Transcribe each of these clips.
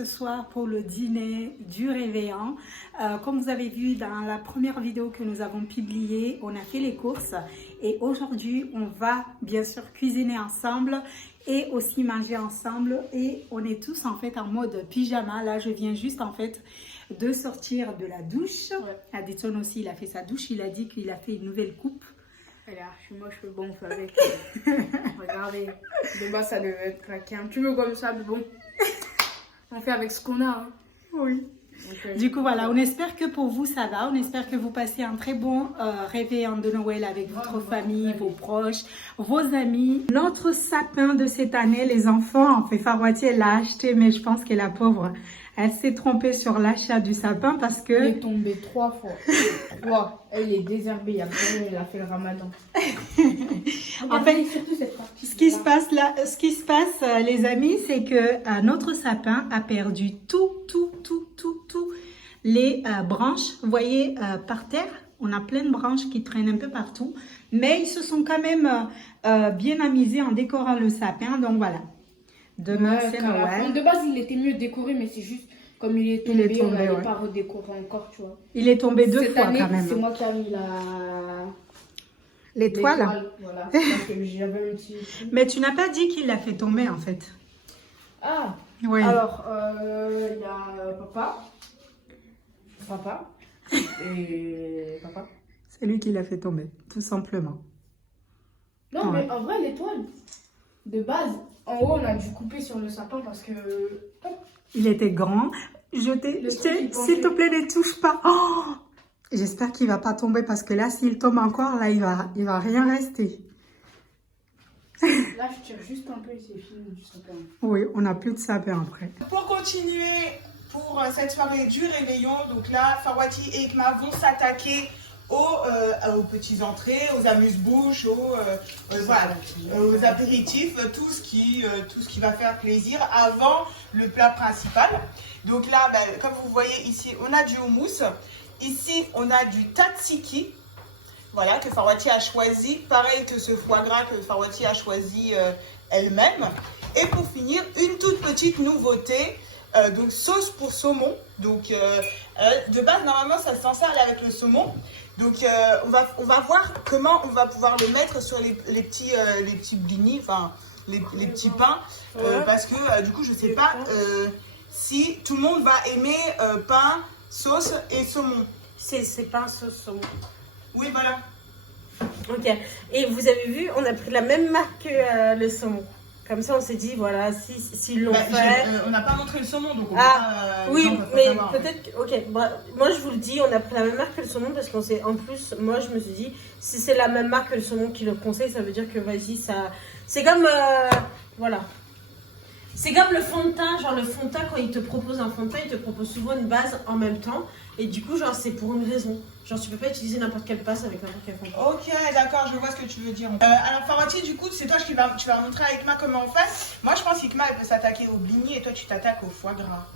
ce soir pour le dîner du réveillon. Comme vous avez vu dans la première vidéo que nous avons publiée, on a fait les courses et aujourd'hui on va bien sûr cuisiner ensemble et aussi manger ensemble, et on est tous en fait en mode pyjama. Là je viens juste en fait de sortir de la douche. Aditson aussi il a fait sa douche, il a dit qu'il a fait une nouvelle coupe. Regarde, je suis moche, je fais bon, je fais avec. Regardez, de bas ça devait être craqué un petit peu comme ça, mais bon, on fait avec ce qu'on a. Hein. Oui. Donc, du coup, voilà, on espère que pour vous ça va. On espère que vous passez un très bon réveillon de Noël avec votre famille, vos proches, vos amis. Notre sapin de cette année, les enfants, en fait, Farouati, elle l'a acheté, mais je pense que la pauvre, elle s'est trompée sur l'achat du sapin parce que... Il est tombé 3 fois. 3. Elle est désherbée. Après, elle a fait le ramadan. En fait, ce qui se passe là, les amis, c'est que notre sapin a perdu tout les branches. Vous voyez, par terre, on a plein de branches qui traînent un peu partout, mais ils se sont quand même bien amusés en décorant le sapin. Donc voilà. Demain, c'est Noël. De base, il était mieux décoré, mais c'est juste comme il est tombé, on n'allait pas redécorer encore, tu vois. Il est tombé deux Cette fois année, quand même. C'est moi qui ai mis l'étoile. Voilà. Parce que j'avais un petit... Mais tu n'as pas dit qu'il l'a fait tomber en fait. Ah. Oui. Alors, il y a papa et papa. C'est lui qui l'a fait tomber, tout simplement. Non, mais en vrai, l'étoile, de base, en haut, on a dû couper sur le sapin parce que... Il était grand. S'il te plaît, ne touche pas. Oh, j'espère qu'il va pas tomber parce que là, s'il tombe encore, là, il va rien rester. Là, je tire juste un peu et c'est fini du sapin. Oui, on n'a plus de sapin après. Pour continuer pour cette soirée du réveillon, donc là, Farouati et Hikma vont s'attaquer aux petites entrées, aux amuse-bouches, aux apéritifs, tout ce qui va faire plaisir avant le plat principal. Donc là, comme vous voyez ici, on a du houmous. Ici, on a du tzatziki, voilà, que Farouati a choisi, pareil que ce foie gras que Farouati a choisi elle-même. Et pour finir, une toute petite nouveauté, donc sauce pour saumon. Donc de base, normalement, ça se censé aller avec le saumon. Donc on va voir comment on va pouvoir le mettre sur les petits blinis, enfin les petits pains, parce que du coup je sais pas si tout le monde va aimer pain, sauce et saumon. C'est pain, sauce, saumon. Oui, voilà. Ok. Et vous avez vu, on a pris la même marque que le saumon. Comme ça, on s'est dit, voilà, s'ils l'ont fait... on n'a pas montré le saumon, donc on oui, mais peut-être... Ok, moi, je vous le dis, on a pris la même marque que le saumon parce qu'on s'est... En plus, moi, je me suis dit, si c'est la même marque que le saumon qui le conseille, ça veut dire que, vas-y, ça... C'est comme... voilà. C'est comme le fond de teint. Genre, le fond de teint, quand il te propose un fond de teint, il te propose souvent une base en même temps. Et du coup, genre, c'est pour une raison. Genre, tu peux pas utiliser n'importe quelle base avec n'importe quel fond de teint. Ok, d'accord, je vois ce que tu veux dire. Alors, Farouati, du coup, c'est toi tu vas montrer à Hikma comment on fait. Moi, je pense qu'Hikma, elle peut s'attaquer au blini et toi, tu t'attaques au foie gras.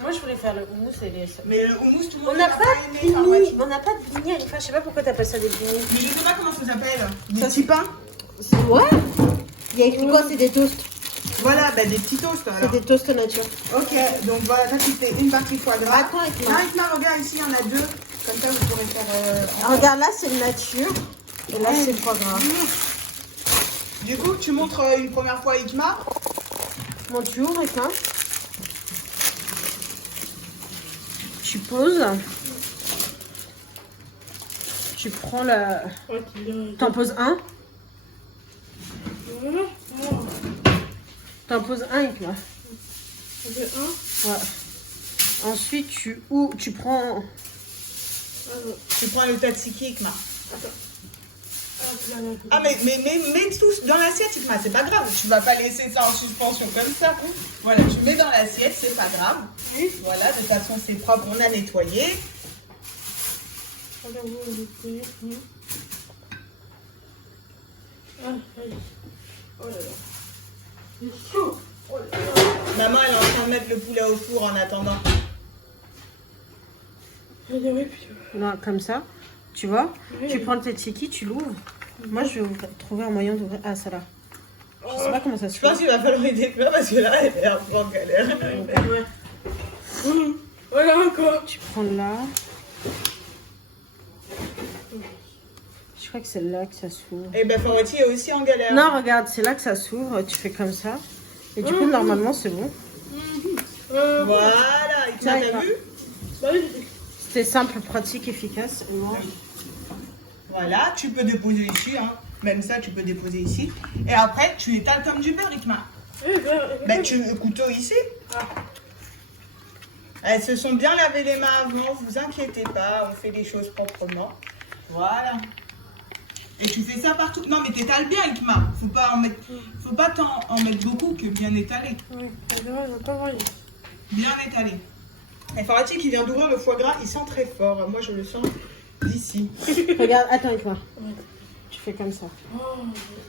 Moi, je voulais faire le houmous et les... Mais le houmous, tout le monde On n'a pas pas aimé, Farouati. on n'a pas de blini, Alifa. Je sais pas pourquoi t'appelles ça des blinis. Mais je sais pas comment ça s'appelle. Des petits pains. Ouais. Il y a écrit quoi? C'est des toasts. Voilà, des petits toasts alors. C'est des toasts nature. Ok, donc voilà, ça tu fais une partie foie gras. Attends, Hikma. Non, Hikma, regarde ici, il y en a deux. Comme ça, vous pourrez faire... Regarde, là, c'est le nature. Et là, c'est le foie gras. Du coup, tu montres une première fois à Hikma. Bon, tu ouvres, Hikma. Tu poses. Tu prends la... T'en poses un. T'en poses un, Hikma. Ouais. Ensuite, tu prends... Tu prends le tzatziki, Hikma. Ah, mais mets tout dans l'assiette, Hikma, c'est pas grave. Tu vas pas laisser ça en suspension comme ça. Voilà, tu mets dans l'assiette, c'est pas grave. Voilà, de toute façon, c'est propre, on a nettoyé. Maman, elle est en train de mettre le poulet au four en attendant. Là, comme ça, tu vois. Tu prends le tzatziki, tu l'ouvres. Moi, je vais trouver un moyen d'ouvrir. Ah, ça là. Je sais pas comment ça se Je fait. pense qu'il va falloir aider Claire parce que là, elle est un peu en galère. Voilà encore. Tu prends là. Je crois que c'est là que ça s'ouvre. Et ben Fawati est aussi en galère. Non, regarde, c'est là que ça s'ouvre. Tu fais comme ça. Et du coup, normalement, c'est bon. Voilà, tu Tiens, as vu? C'était simple, pratique, efficace. Voilà, tu peux déposer ici, hein. Même ça, tu peux déposer ici. Et après, tu étales comme du beurre, Ikma. Ben, tu le couteau ici. Elles se sont bien lavé les mains avant, vous inquiétez pas, on fait les choses proprement. Voilà. Et tu fais ça partout. Non, mais t'étales bien, Ikma. Faut pas en mettre beaucoup que bien étalé. Oui, c'est vrai, je vais pas voir. Bien étalé. Et Fawati qui vient d'ouvrir le foie gras, il sent très fort. Moi, je le sens d'ici. Regarde, attends avec moi. Tu fais comme ça.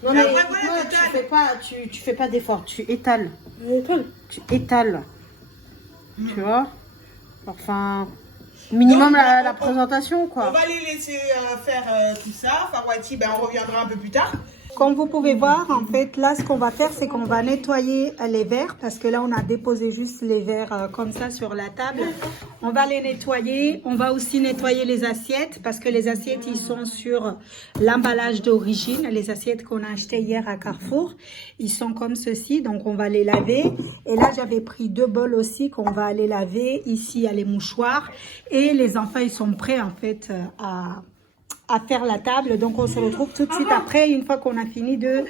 Non, Et mais après, voilà, toi, t'étales. tu fais pas d'effort, tu étales. Tu étales. Tu vois? Enfin, minimum Donc, la présentation, On quoi. va les laisser faire tout ça. Fawati, ben, on reviendra un peu plus tard. Comme vous pouvez voir, en fait, là, ce qu'on va faire, c'est qu'on va nettoyer les verres parce que là, on a déposé juste les verres comme ça sur la table. On va les nettoyer. On va aussi nettoyer les assiettes parce que les assiettes, ils sont sur l'emballage d'origine. Les assiettes qu'on a achetées hier à Carrefour, ils sont comme ceci. Donc, on va les laver. Et là, j'avais pris 2 bols aussi qu'on va aller laver. Ici, il y a les mouchoirs. Et les enfants, ils sont prêts, en fait, à faire la table. Donc on se retrouve tout de suite après, une fois qu'on a fini de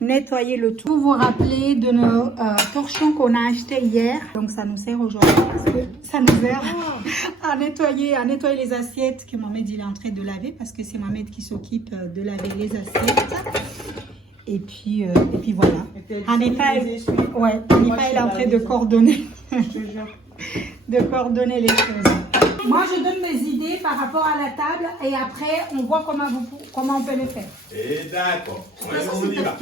nettoyer le tout. Vous vous rappelez de nos torchons qu'on a achetés hier. Donc ça nous sert aujourd'hui parce que ça nous sert à nettoyer les assiettes que Mohamed il est en train de laver parce que c'est Mohamed qui s'occupe de laver les assiettes. Et puis voilà. Hanifa, elle est en train de coordonner. De coordonner les choses. Moi, je donne mes idées par rapport à la table et après, on voit comment on peut le faire. Et d'accord. On y va.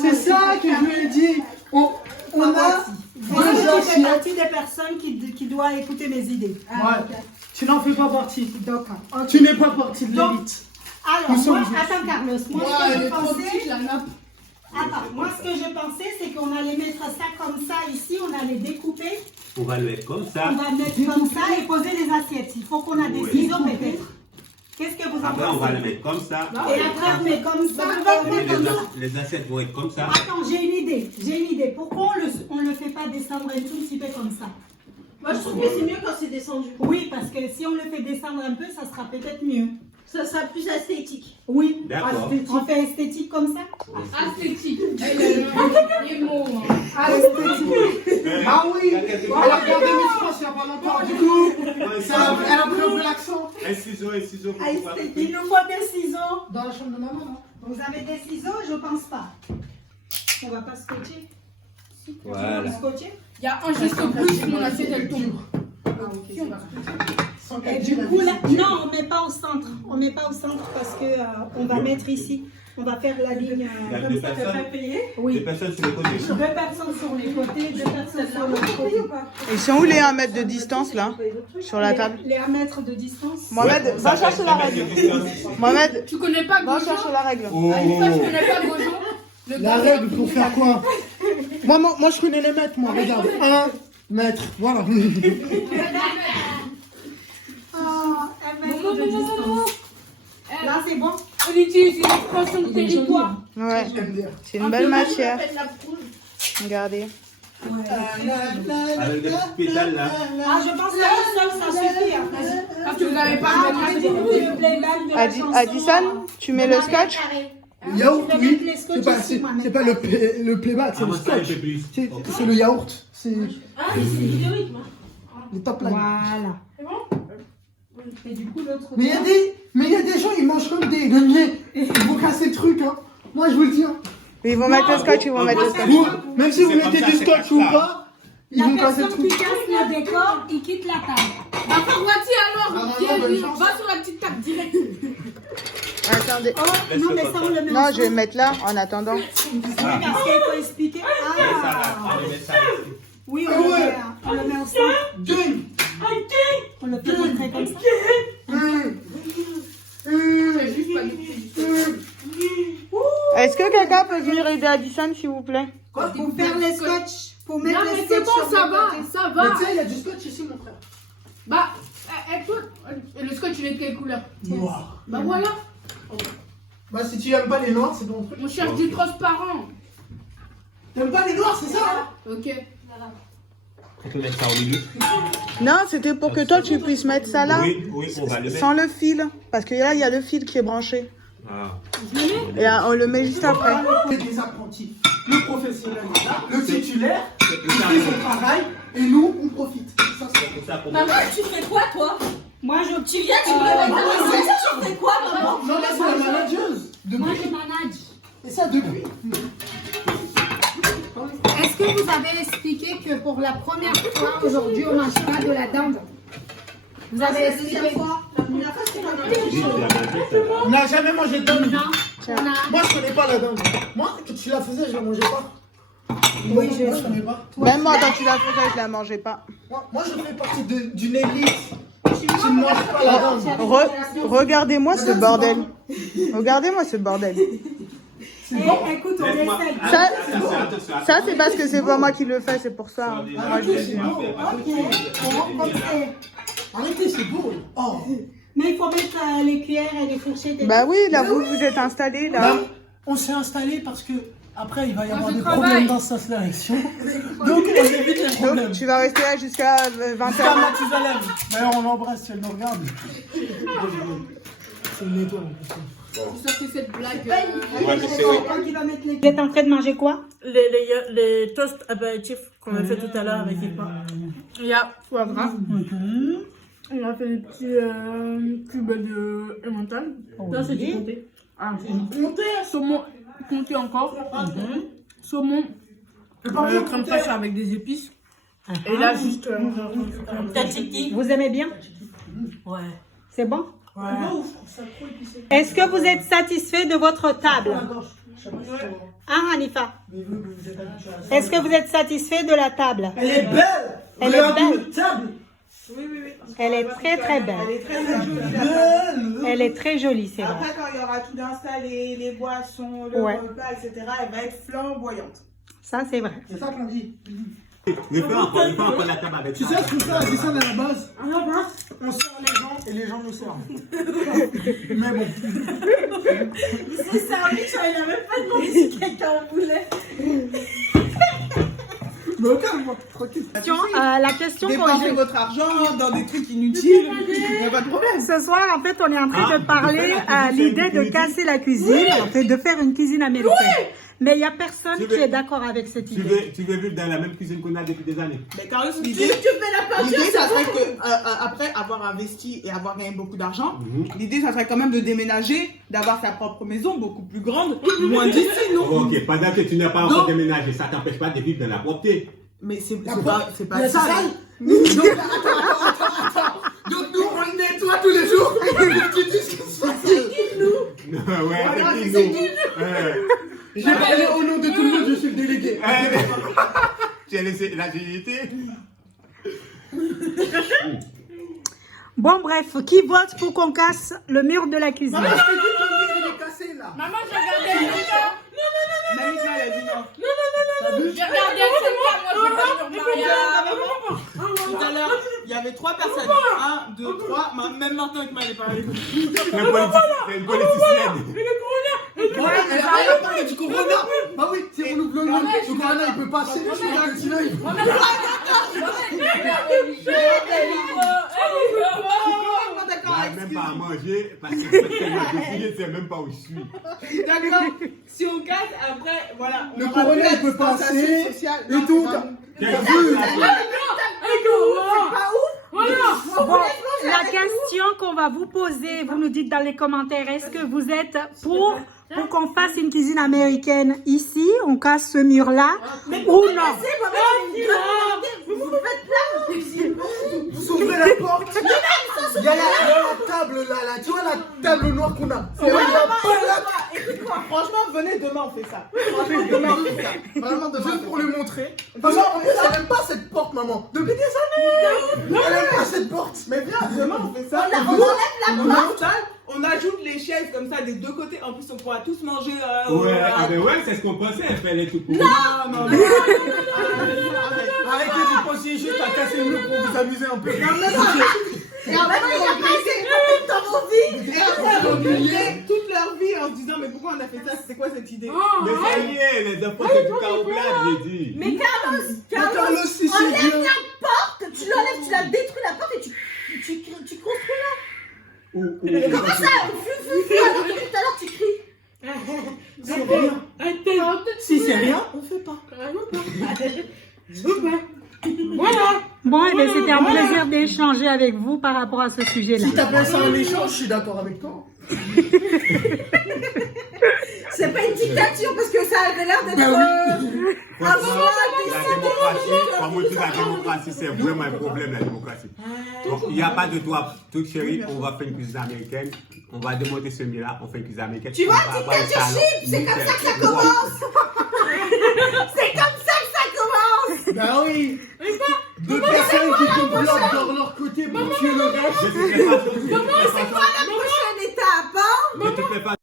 C'est ça que je lui ai dit. On a Moi, je fais partie des personnes qui doivent écouter mes idées. Ouais. Tu n'en fais pas partie. D'accord. Ok. Tu n'es pas partie de l'élite. Alors, moi, attends, Carlos. Moi, ce que je elle est trop pensais... petite, la nappe. Attends, moi, ce que je pensais, c'est qu'on allait mettre ça comme ça ici. On allait découper. On va le mettre comme ça. On va mettre comme ça et poser les assiettes. Il faut qu'on a des ciseaux, peut-être. Qu'est-ce que vous en Après, on va le pensez? mettre comme ça. Et après, on met comme ça. on met comme ça. Les assiettes vont être comme ça. Attends, j'ai une idée. Pourquoi on le fait pas descendre un tout petit peu comme ça? Moi, je trouve que c'est mieux quand c'est descendu. Oui, parce que si on le fait descendre un peu, ça sera peut-être mieux. Ça sera plus esthétique. Oui. D'accord. On fait esthétique comme ça? Esthétique. Les mots. Esthétique. Ah oui. Elle a regardé mes France il n'y a pas longtemps. Du coup, elle a pris un peu l'accent. Un ciseau. Ah, il nous faut des ciseaux. Dans la chambre de maman. Vous avez des ciseaux? Je pense pas. On va pas scotcher. Voilà. On va scotcher. Il y a un geste plus, mon assiette elle tombe. Ah, ok, c'est parti. Et du coup, là, non, on met pas au centre. On met pas au centre parce que on va mettre ici. On va faire la ligne Il y a comme deux ça. personnes. Payer. Des Oui. personnes sur les côtés. 2 personnes sur les côtés, 2 personnes sur l'autre côté. Ils sont où les 1 mètre de distance là? Sur la table? Les 1 mètre de distance. Mohamed, va chercher la règle. Mohamed, Tu connais pas va Gojo? chercher la règle. Oh. Anissa, tu connais pas Gojo? Le La gars règle qui pour dit faire la- quoi? Moi, je connais les mètres, moi. Regarde. 1 mètre. Voilà. 1 mètre de distance. Là, c'est bon. On utilise une expression de territoire. Ouais, J'aime bien. c'est une belle matière. Regardez. Avec des petites pétales là. Ah, je pense que là, seul, ça suffit. Hein. Parce que vous n'avez pas Ah, de j'ai vu le playback de la chanson. Addison, tu mets le scotch? Yaourt, Tu peux oui. mettre les scotch ici, moi, C'est pas le playback, c'est Ah, le moi, ça, un scotch. peu plus. C'est Ok. c'est le yaourt. C'est Ah, c'est du rythme. les top lines. Voilà. Et du coup, l'autre. Mais il y a des gens, ils mangent comme des greniers. Ils vont casser le truc, hein. Moi, je vous le dis, hein. Ils vont mettre le scotch, ils vont mettre le scotch. Vous, même si vous C'est comme mettez ça, du c'est scotch comme ou ça. pas, ils La vont casser le personne qui truc. casse le décor, il quitte la table. Bah, Fawati alors, Ah, viens, bonne viens, chance. va sur la petite table direct. Attendez. Oh, non, mais ça, on le met Non, ensemble. je vais le mettre là en attendant. Oui, parce qu'il faut expliquer. Ça, là, Ah, on va mettre ça ici. oui, on le met ensemble. On le fait rentrer comme ça. C'est juste pas du Est-ce que quelqu'un peut venir aider Addison, s'il vous plaît? Pour faire les scotch. Pour Non, mettre mais les c'est scotch bon, sur ça les va, côtés. ça Mais va. tu sais, il y a du scotch ici, mon frère. Bah, écoute, le scotch, il est de quelle couleur? Noir. Bah voilà, Bah, si tu aimes pas les noirs, c'est ton truc. on cherche du transparent. T'aimes pas les noirs, c'est ça? Ok. On te laisse ça au milieu. Non, c'était pour que toi tu puisses mettre ça là, Oui, oui, on va le mettre. sans le fil. Parce que là, il y a le fil qui est branché. Ah. Et là, on le met juste après. Les apprentis, le professionnel, le titulaire, il fait son travail et nous, on profite. Ça, c'est C'est ça pour Maman, tu fais quoi, toi? Moi, Tu viens, tu me réveilles ta recette, tu fais quoi, maman? Non, mais c'est la manageuse. moi, Depuis. je manage. Et ça, depuis. Est-ce que vous avez expliqué que pour la première fois, aujourd'hui, on mange pas de la dinde? Vous avez expliqué? On n'a jamais mangé de dinde. Non, on a... Moi, je connais pas la dinde. Moi, quand tu la faisais, je la mangeais pas. Oui, Moi, je connais pas. Même moi, quand tu l'as fait, je la mangeais pas. Moi, je fais partie d'une élite qui ne mange pas la dinde. Regardez-moi ce bordel. Regardez-moi ce bordel. Eh, écoute, on Laisse-moi. essaye. Ça, Attention, attention. Ça, c'est parce que c'est pas moi qui le fais, c'est pour ça. Moi, je le dis. Arrêtez, c'est beau. Oh. Mais il faut mettre les cuillères et les fourchettes. Bah oui, là, vous vous êtes installés, là. Non, on s'est installé parce que après il va y avoir je des travaille. problèmes dans sa sélection. Donc on évite les problèmes. Donc, tu vas rester là jusqu'à Jusqu'à 20h. Mathusalem. D'ailleurs on l'embrasse si elle nous regarde. C'est une étoile en plus. Ça fait cette blague. Vous êtes en train de manger quoi? Les toasts apéritifs qu'on a fait tout à l'heure avec Ikma. Il y a foie gras. On a fait des petits cubes de emmental. Ça, c'est du comté. Ah, c'est du comté. Saumon, comté encore. Saumon, crème fraîche avec des épices. Et là, juste. Tzatziki. Vous aimez bien? Ouais. C'est bon? Est-ce que vous êtes satisfait de votre table? Hein, Hanifa? Est-ce que vous êtes satisfait de la table? Elle est belle. Elle est belle. Une table. Elle est très très belle. Elle est très jolie. Belle. Elle est très jolie, c'est vrai. Après, quand il y aura tout installé, les boissons, le Ouais. repas, etc., elle va être flamboyante. Ça, c'est vrai. C'est ça qu'on dit. Mais fais encore la table avec Tu sais ce qu'on fait, c'est ça à la base. On sert les gens et les gens nous servent. Mais bon. C'est ça, oui, il a même pas demandé si quelqu'un en voulait. Mais calme-moi, tranquille. La question qu'on Dépensez votre argent dans des trucs inutiles, il n'y a pas de problème. Ce soir, en fait, on est en train de parler à l'idée de casser la cuisine, en fait, de faire une cuisine américaine. Mais il n'y a personne qui est d'accord avec cette idée. Tu veux vivre dans la même cuisine qu'on a depuis des années. Mais Carlos, l'idée, ça serait que, après avoir investi et avoir gagné beaucoup d'argent, l'idée, ça serait quand même de déménager, d'avoir sa propre maison, beaucoup plus grande, loin d'ici, non? Ok, pendant que tu n'as pas encore déménagé, ça t'empêche pas de vivre dans la propreté. Mais c'est La pas Mais ça. c'est ça. Donc, attends. Donc nous, on nettoie tous les jours. Tu dis ce que c'est. Ouais, Voilà, c'est c'est nous. J'ai parlé au nom de tout le monde, je suis le délégué. Tu as laissé l'agilité. Bon, bref, qui vote pour qu'on casse le mur de la cuisine? Maman, je te dis que le mur est cassé là. Maman, j'ai regardé le film. Maïka, elle a dit non. J'ai regardé le film. Moi, j'ai pas sur Maria. Tout à l'heure, il y avait 3 personnes. 1, 2, 3. Même maintenant, il m'avait parlé. C'est une politicienne. Ouais, elle a parlé du corona. Bah oui, c'est renouvelé le corona, il peut passer. Sinon, il faut. D'accord, J'arrive même pas à manger parce que je sais même pas où je suis. d'accord. Si on casse, après, voilà. Le on aura corona, plus il peut la distanciation passer sociale. et Non, tout. c'est pas nous. Bon, la question qu'on va vous poser, vous nous dites dans les commentaires, est-ce que vous êtes pour qu'on fasse une cuisine américaine ici, on casse ce mur-là, ou non? Vous ouvrez la porte. Il y a la table là, tu vois la table noire qu'on a. C'est là, il y a pas là. Écoute-moi, franchement, venez demain, on fait ça. Franchement, demain, on fait ça. Vraiment, demain. Juste pour lui montrer. Maman, en plus, elle aime pas cette porte, maman. Depuis des années. Elle aime pas cette porte. Mais viens, demain, on fait ça. On enlève la On installe, on ajoute les chaises comme ça des deux côtés. En plus, on pourra tous manger. Ouais, c'est ce qu'on pensait, elle fait les tout pour Non. Arrêtez de penser juste à casser le mur pour vous amuser un peu. Et après, ils vont oublier toute leur vie en se disant mais pourquoi on a fait ça, c'est quoi cette idée? Mais ça y est, les enfants c'est du caroblage, j'ai dit. Mais Carlos, si c'est enlève bien. la porte, tu l'enlèves, tu la détruis la porte et tu construis là. Comment ça? Alors que tout à l'heure tu cries. C'est rien. Si c'est rien, on fait pas. Voilà. Bon, eh bien, c'était un plaisir d'échanger avec vous par rapport à ce sujet-là. Si t'appelles ça un échange, je suis d'accord avec toi. C'est pas une dictature parce que ça avait l'air d'être. Franchement, la démocratie, c'est vraiment un problème, la démocratie. Donc, il n'y a pas de toi, toute chérie, on va faire une cuisine américaine, on va démonter ce là, on fait une cuisine américaine. Tu vois, dictatorship, c'est comme ça que ça commence. C'est comme ça que ça commence. Bah oui. Deux personnes qui complotent dans leur côté pour tuer le reste. C'est quoi C'est quoi la prochaine étape, hein? de toutes les façons,